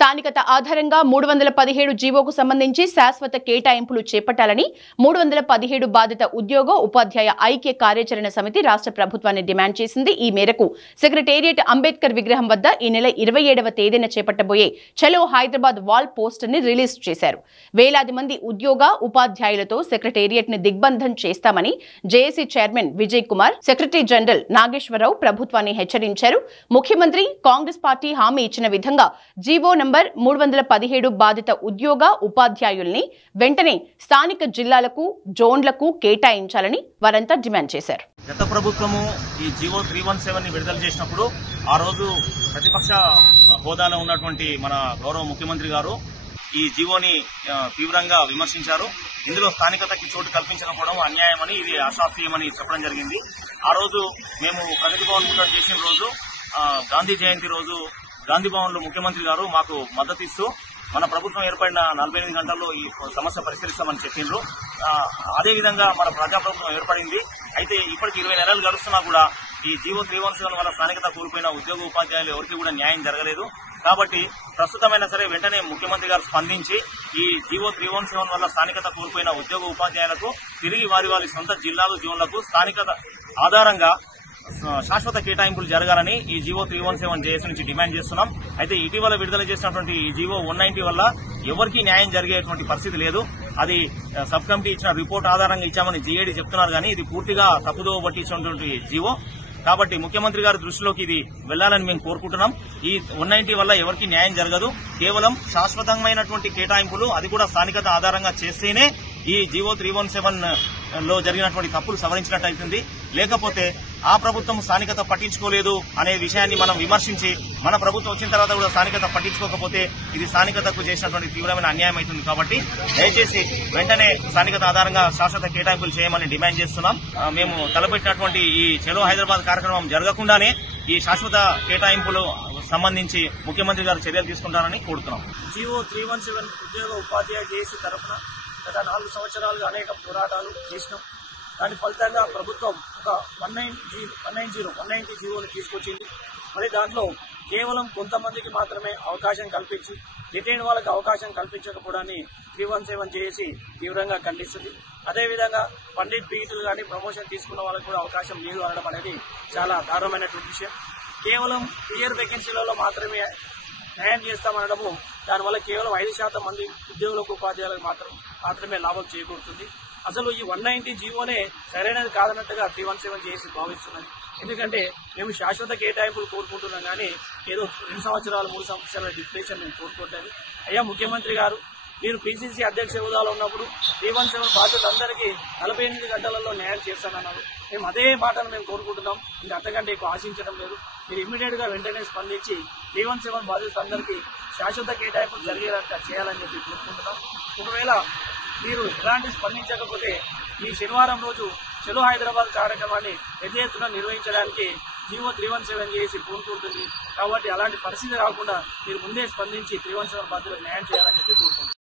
స్థానికత ఆధారంగా 317 జీవోకు సంబంధించి శాశ్వత కేటాయింపులు చేపట్టాలని 317 బాధిత ఉద్యోగ ఉపాధ్యాయ ఐక్య కార్యాచరణ సమితి రాష్ట్ర ప్రభుత్వాన్ని డిమాండ్ చేసింది. ఈ మేరకు సెక్రటేరియట్ అంబేద్కర్ విగ్రహం వద్ద ఈ నెల 27వ తేదీన చేపట్టబోయే చలో హైదరాబాద్ వాల్ పోస్టర్ ని రిలీజ్ చేశారు. వేలాది మంది ఉద్యోగ ఉపాధ్యాయులతో సెక్రటేరియట్ ని దిగ్బంధం చేస్తామని JAC chairman Vijay Kumar, secretary general Nageswararao ప్రభుత్వాన్ని హెచ్చరించారు. ముఖ్యమంత్రి కాంగ్రెస్ పార్టీ హామీ ఇచ్చిన విధంగా జీవో నంబర్ 317 బాధిత ఉద్యోగ ఉపాధ్యాయుల్ని వెంటనే స్థానిక జిల్లాలకు, జోన్లకు కేటాయించాలని వారంతా డిమాండ్ చేశారు. గత ప్రభుత్వము ఈ జీవో 317 ని విడుదల చేసినప్పుడు ఆ రోజు ప్రతిపక్ష హోదాలో ఉన్నటువంటి మన గౌరవ ముఖ్యమంత్రి గారు ఈ జీవోని తీవ్రంగా విమర్శించారు. ఇందులో స్థానికతకి చోటు కల్పించకపోవడం అన్యాయమని, ఇది అశాస్త్రీయమని చెప్పడం జరిగింది. ఆ రోజు మేము ప్రగతి భవన్ ముట్టడి చేసిన రోజు, గాంధీ జయంతి రోజు గాంధీ భవన్ లో ముఖ్యమంత్రి గారు మాకు మద్దతు ఇస్తూ మన ప్రభుత్వం ఏర్పడిన 48 గంటల్లో ఈ సమస్య పరిష్కరిస్తామని చెప్పిండ్రు. అదేవిధంగా మన ప్రజాప్రభుత్వం ఏర్పడింది. అయితే ఇప్పటికి 20 నెలలు గడుస్తున్నా కూడా ఈ జీవో 317 వల్ల స్థానికత కోల్పోయిన ఉద్యోగ ఉపాధ్యాయులు ఎవరికి కూడా న్యాయం జరగలేదు. కాబట్టి ప్రస్తుతమైనా సరే వెంటనే ముఖ్యమంత్రి గారు స్పందించి ఈ జీవో 317 వల్ల స్థానికత కోల్పోయిన ఉద్యోగ ఉపాధ్యాయులకు తిరిగి వారి సొంత జిల్లాలు, జోన్లకు స్థానికత ఆధారంగా శాశ్వత కేటాయింపులు జరగాలని ఈ జీవో 317 జేఏసీ నుంచి డిమాండ్ చేస్తున్నాం. అయితే ఇటీవల విడుదల చేసినటువంటి ఈ జీవో 190 వల్ల ఎవరికీ న్యాయం జరిగేటువంటి పరిస్థితి లేదు. అది సబ్ కమిటీ ఇచ్చిన రిపోర్ట్ ఆధారంగా ఇచ్చామని జీఏడీ చెప్తున్నారు, కానీ ఇది పూర్తిగా తప్పుదోవ పట్టించినటువంటి జీవో. కాబట్టి ముఖ్యమంత్రి గారి దృష్టిలోకి ఇది వెళ్లాలని మేము కోరుకుంటున్నాం. ఈ 190 వల్ల ఎవరికి న్యాయం జరగదు. కేవలం శాశ్వతమైనటువంటి కేటాయింపులు, అది కూడా స్థానికత ఆధారంగా చేస్తేనే ఈ జీవో 317 లో జరిగినటువంటి తప్పులు సవరించినట్టయితుంది. లేకపోతే ఆ ప్రభుత్వం స్థానికత పట్టించుకోలేదు అనే విషయాన్ని మనం విమర్శించి మన ప్రభుత్వం వచ్చిన తర్వాత కూడా స్థానికత పట్టించుకోకపోతే ఇది స్థానికతకు చేసినటువంటి తీవ్రమైన అన్యాయం అవుతుంది. కాబట్టి దయచేసి వెంటనే స్థానికత ఆధారంగా శాశ్వత కేటాయింపులు చేయమని డిమాండ్ చేస్తున్నాం. మేము తలపెట్టినటువంటి ఈ చలో హైదరాబాద్ కార్యక్రమం జరగకుండానే ఈ శాశ్వత కేటాయింపులు సంబంధించి ముఖ్యమంత్రి గారు చర్యలు తీసుకుంటారని కోరుతున్నాం. జీవో 317 ఉద్యోగ ఉపాధ్యాయ జేఏసీ తరఫున గత 4 సంవత్సరాలుగా అనేక పోరాటాలు చేసినాం. దాని ఫలితంగా ప్రభుత్వం ఒక 190 జీవోని తీసుకొచ్చింది. మరి దాంట్లో కేవలం కొంతమందికి మాత్రమే అవకాశం కల్పించి రిటైన్ వాళ్ళకి అవకాశం కల్పించకపోవడాన్ని 317 జేఏసీ తీవ్రంగా ఖండిస్తుంది. అదేవిధంగా పండిట్ బీఈటీలు కానీ ప్రమోషన్ తీసుకున్న వాళ్ళకి కూడా అవకాశం లేదు అనడం అనేది చాలా దారుణమైనటువంటి విషయం. కేవలం క్లియర్ వేకెన్సీలలో మాత్రమే న్యాయం చేస్తామనడము, దానివల్ల కేవలం 5% మంది ఉద్యోగులకు, ఉపాధ్యాయులకు మాత్రమే లాభం చేకూరుతుంది. అసలు ఈ 190 జీవోనే సరైనది కాదన్నట్టుగా 317 జేఏసీ భావిస్తున్నది. ఎందుకంటే మేము శాశ్వత కేటాయింపులు కోరుకుంటున్నాం, కానీ ఏదో 2 సంవత్సరాలు 3 సంవత్సరాల డిప్రెషన్ మేము కోరుకోవట్లేదు. అయ్యా ముఖ్యమంత్రి గారు, మీరు పీసీసీ అధ్యక్ష హోదాలో ఉన్నప్పుడు 317 బాధ్యతలందరికీ 48 గంటలలో న్యాయం చేస్తానన్నారు. మేము అదే మాటను మేము కోరుకుంటున్నాం. ఇంకా అంతకంటే ఎక్కువ ఆశించడం లేదు. మీరు ఇమ్మీడియట్ గా వెంటనే స్పందించి 317 బాధ్యతలందరికీ శాశ్వత కేటాయింపులు జరిగేలా చేయాలని చెప్పి కోరుకుంటున్నాం. ఒకవేళ మీరు ఎలాంటి స్పందించకపోతే ఈ శనివారం రోజు చలో హైదరాబాద్ కార్యక్రమాన్ని పెద్ద ఎత్తున నిర్వహించడానికి జీవో 317 చేసి పూనుకుంటుంది. కాబట్టి అలాంటి పరిస్థితి రాకుండా మీరు ముందే స్పందించి 317 బాధ్యతలకు న్యాయం చేయాలని చెప్పి కోరుకుంటున్నాం.